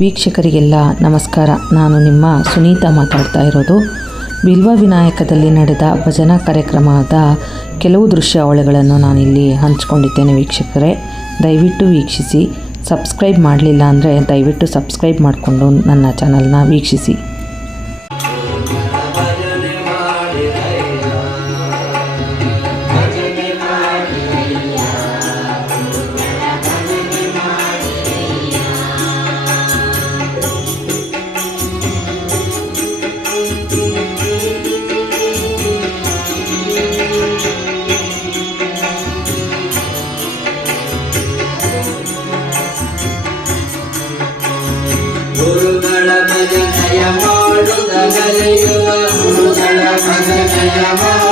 ವೀಕ್ಷಕರಿಗೆಲ್ಲ ನಮಸ್ಕಾರ. ನಾನು ನಿಮ್ಮ ಸುನೀತಾ ಮಾತಾಡ್ತಾ ಇರೋದು. ಬಿಲ್ವ ವಿನಾಯಕದಲ್ಲಿ ನಡೆದ ಭಜನಾ ಕಾರ್ಯಕ್ರಮದ ಕೆಲವು ದೃಶ್ಯಾವಳಿಗಳನ್ನು ನಾನಿಲ್ಲಿ ಹಂಚಿಕೊಂಡಿದ್ದೇನೆ ವೀಕ್ಷಕರೇ. ದಯವಿಟ್ಟು ವೀಕ್ಷಿಸಿ. ಸಬ್ಸ್ಕ್ರೈಬ್ ಮಾಡಲಿಲ್ಲ ಅಂದರೆ ದಯವಿಟ್ಟು ಸಬ್ಸ್ಕ್ರೈಬ್ ಮಾಡಿಕೊಂಡು ನನ್ನ ಚಾನಲ್ನ ವೀಕ್ಷಿಸಿ. Hare Hare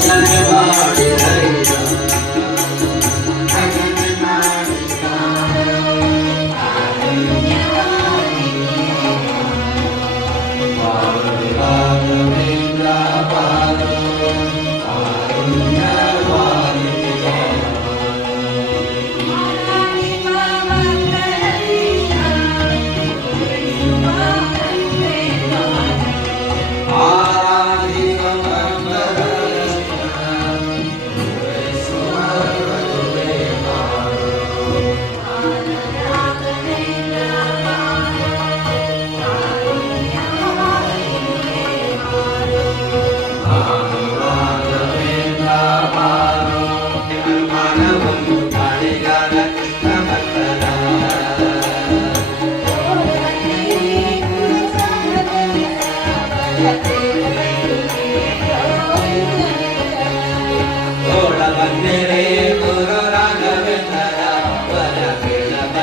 Hallelujah.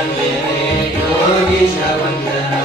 ಮೇರೆ ಯೋಗೀಶ ವಂದನಾ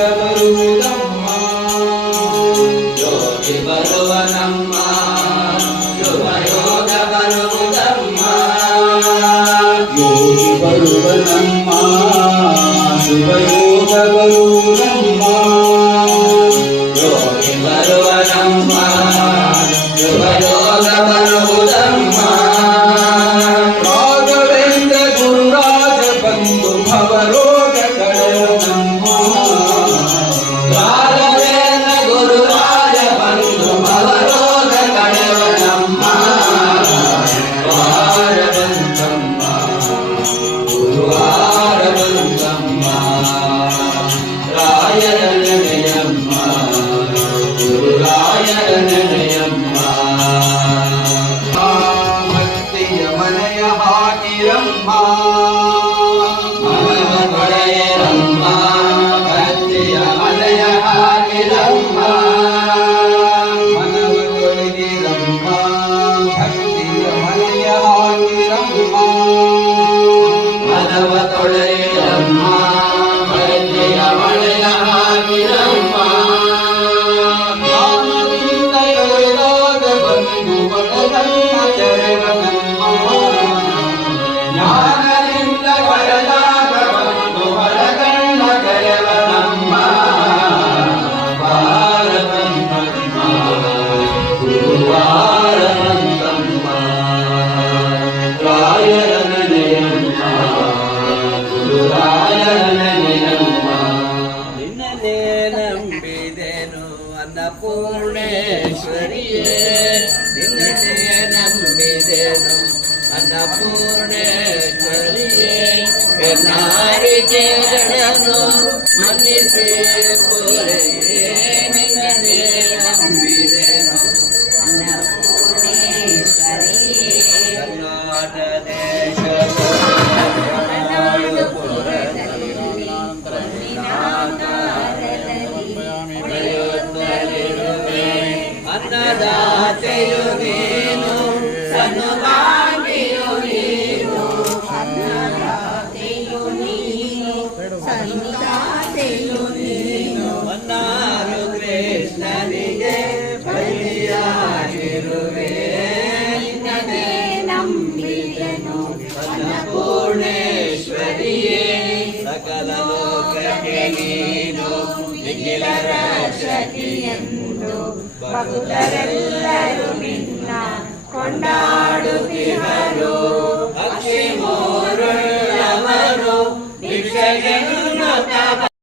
శివయోగమరుదమ్మా యోగి బరువనమ్మ శుభయోగమ ಕೇಳನು ಮನ್ನಿಸೇ ಪೂರೈಯ ಸನ್ನಿಧಾತೆಯು ನೀನು ನಾನು ಕೃಷ್ಣನಿಗೆ ಬಲಿಯಾಗಿರುವೆ ನಿನ್ನದೇ ನಂಬಿದನು ಅನ್ನಪೂರ್ಣೇಶ್ವರಿಯೇ ಸಕಲ ಲೋಕಕ್ಕೆ ನೀನು ನಿಖಿಲ ರಕ್ಷಕಿಯೆಂದು ಭಕ್ತರೆಲ್ಲರೂ ನಿನ್ನ ಕೊಂಡಾಡುತ್ತಿಹರು ಅಕ್ಷಿ ಮೋರು げるのた